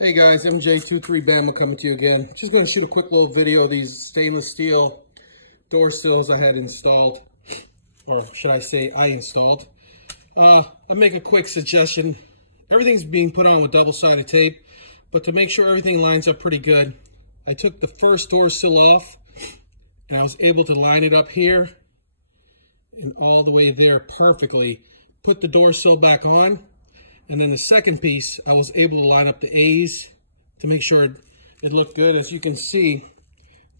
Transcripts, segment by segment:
Hey guys, MJ23 Bama coming to you again. Just going to shoot a quick little video of these stainless steel door sills I had installed, or should I say I installed. I'll make a quick suggestion. Everything's being put on with double-sided tape, but to make sure everything lines up pretty good, I took the first door sill off and I was able to line it up here and all the way there perfectly. Put the door sill back on. And then the second piece, I was able to line up the A's to make sure it looked good. As you can see,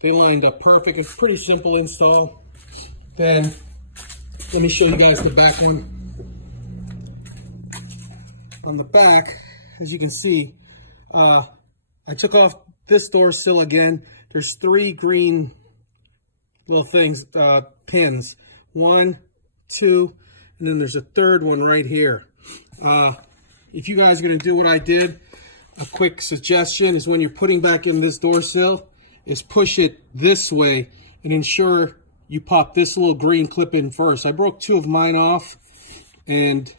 they lined up perfect. It's pretty simple install. Then, let me show you guys the back one. On the back, as you can see, I took off this door sill again. There's 3 green little things, pins. 1, 2, and then there's a third one right here. If you guys are going to do what I did, a quick suggestion is when you're putting back in this door sill, is push it this way and ensure you pop this little green clip in first. I broke 2 of mine off and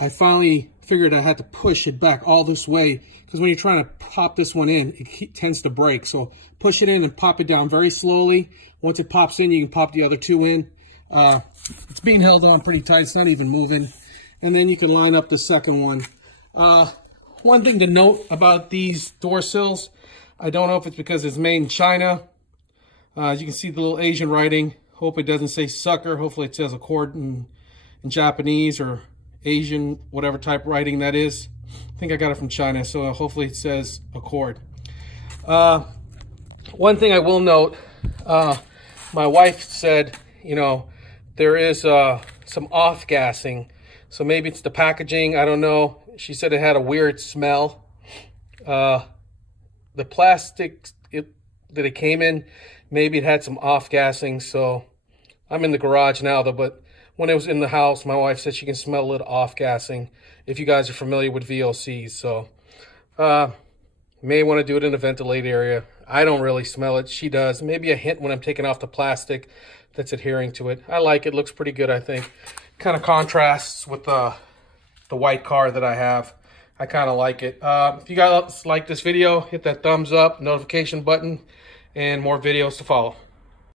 I finally figured I had to push it back all this way because when you're trying to pop this one in, it tends to break. So push it in and pop it down very slowly. Once it pops in, you can pop the other 2 in. It's being held on pretty tight. It's not even moving. And then you can line up the second one. One thing to note about these door sills, I don't know if it's because it's made in China. As you can see the little Asian writing. Hope it doesn't say sucker. Hopefully it says accord in Japanese or Asian, whatever type writing that is. I think I got it from China, so hopefully it says accord. One thing I will note, my wife said, you know, there is some off-gassing. So maybe it's the packaging, I don't know. She said it had a weird smell. The plastic that it came in, maybe it had some off-gassing. So I'm in the garage now though, but when it was in the house, my wife said she can smell a little off-gassing if you guys are familiar with VOCs. So may want to do it in a ventilated area. I don't really smell it. She does. Maybe a hint when I'm taking off the plastic that's adhering to it. I like it. Looks pretty good, I think. Kind of contrasts with the white car that I have. I kind of like it. If you guys like this video, hit that thumbs up, notification button, and more videos to follow.